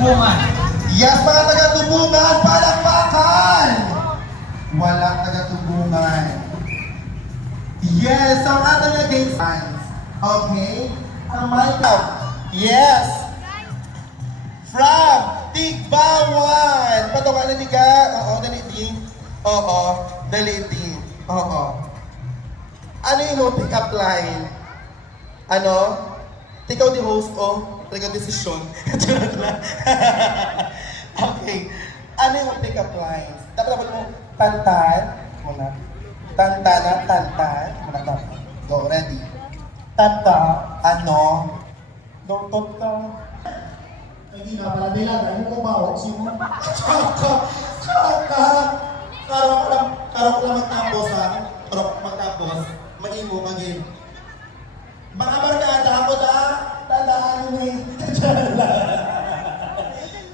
taga-tubungan. Yes, mga taga-tubungan, palakpakan! Walang taga-tubungan. Yes, ang ating against hands. Okay? Ang mic up. Yes! From Tigbawan! Patungan na niga. Oo, dalitin. Oo, dalitin. Oo. Ano yung pick up line? Ano? Ikaw di host o? Talaga desisyon. Charot lang. Okay. Ano yung pick up lines? Dapat mo tantan. Muna. Tantana, tantan. Muna ka. Go, ready. Tanta. Ano? Doktot ka. Hindi nga pala nila, dahil ko bawat siya. Tsaka. Karap lang magtapos ha. Karap magtapos. Maimo maging. Mga barkada ako na. Tandaan mo eh.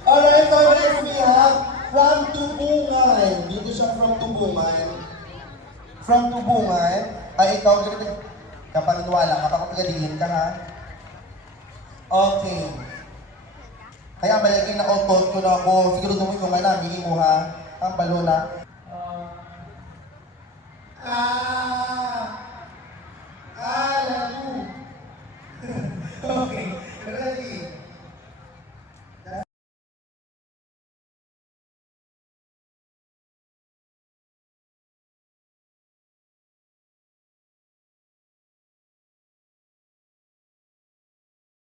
Alright, so next we have from Tubungan. Dito siya from Tubungan. From Tubungan. Ay, ikaw, kapag-inwala ka, kapag-galingan ka ha. Okay. Kaya malagay na auto ko na ako. Siguro mo yung alam, hindi mo ha. Ang balona.